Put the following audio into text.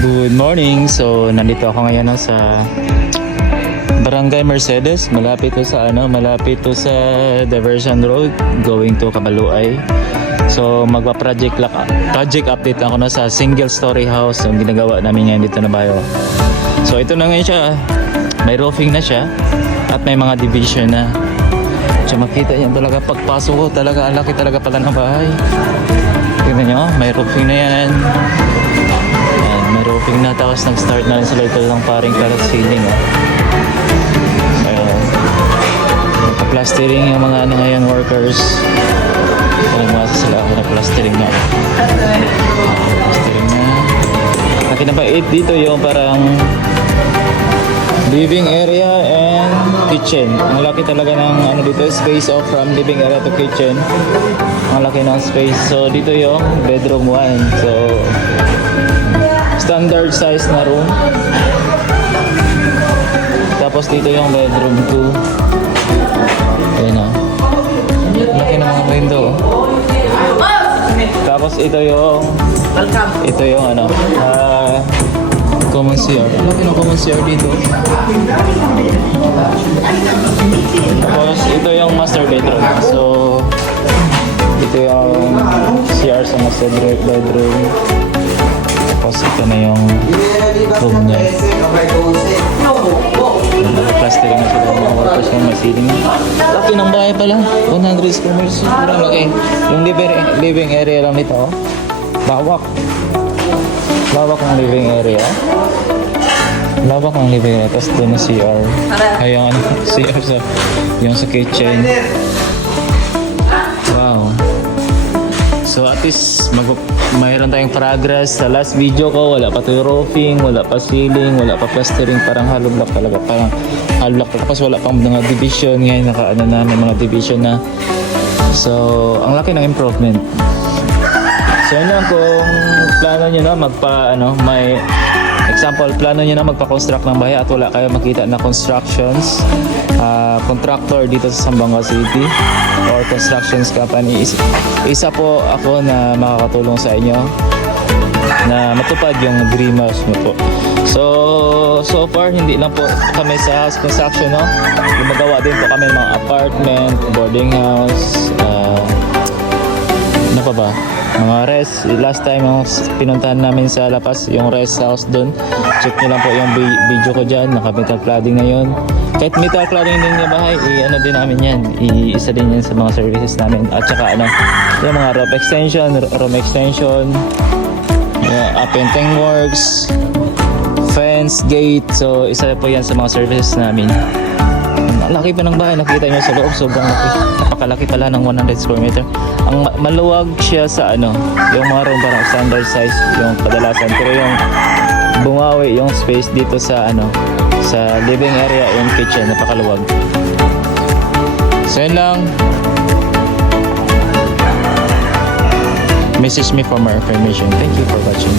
Good morning. So, nandito ako ngayon sa Barangay Mercedes. Malapit to sa Diversion Road going to Cabaluay. So, project update ako na sa single story house yung ginagawa namin ngayon dito na bayo. So, ito na ngayon siya. May roofing na siya at may mga division na. So, makita niyo talaga pagpasok ko talaga, ang laki talaga pala ng bahay. Tingnan niyo, may roofing na yan. May roofing na, tapos nag-start na rin sila ito ng paring karat ceiling. Ayan. Nagpa-plastering yung mga ngayon workers. Alam mo sila ako na plastering na. Plastering na. Nakinapait dito yung parang living area and kitchen. Ang laki talaga ng dito, space from living area to kitchen. Ang laki ng space. So dito yung bedroom 1. So standard size na room. Tapos dito yung bedroom 2. Ayan o. Laki ng mga window. Tapos ito yung common CR. Laki ng common CR dito. Tapos ito yung master bedroom. So ito yung CR sa master bedroom. Tapos ito na yung room niya. Naka-plastering na sila mga workers ng may ceiling. Laki ng bahay pala. 100 square meters. Sobrang laki. Yung living area lang nito. Bawak. Lawak ang living area. Lawak ang living area. Tapos doon na CR. Ay, yung CR yung sa kitchen. Wow. So at least mayroon tayong progress. Sa last video ko, wala pa yung roofing, wala pa ceiling, wala pa plastering, parang hollow block talaga. Parang hollow block. Tapos wala pang mga division. Ngayon may mga division na. So, ang laki ng improvement. So yun lang, kung plano nyo na may example, plano nyo na magpa-construct ng bahay at wala kayo makita na constructions, contractor dito sa Zamboanga City or constructions company, isa po ako na makakatulong sa inyo na matupad yung dreamers nyo po. So far, hindi lang po kami sa house construction, no? Gumagawa din po kami mga apartment, boarding house, ano pa ba? Mga rest. Last time yung pinuntahan namin sa La Paz, yung rest house doon. Check nyo lang po yung video ko dyan. Naka-metal cladding na yun. Kahit metal cladding din yung bahay, din namin yan. Isa din yan sa mga services namin. At saka yung mga room extension, painting works, fence, gate. So isa po yan sa mga services namin. Laki pa ng bahay, nakita nyo sa loob, sobrang laki. Napakalaki pala ng 100 square meter. Ang maluwag siya sa yung mga room parang standard size yung kadalasan, pero yung bungawi yung space dito sa sa living area and kitchen, napakaluwag. So yun lang. Message me for more information. Thank you for watching.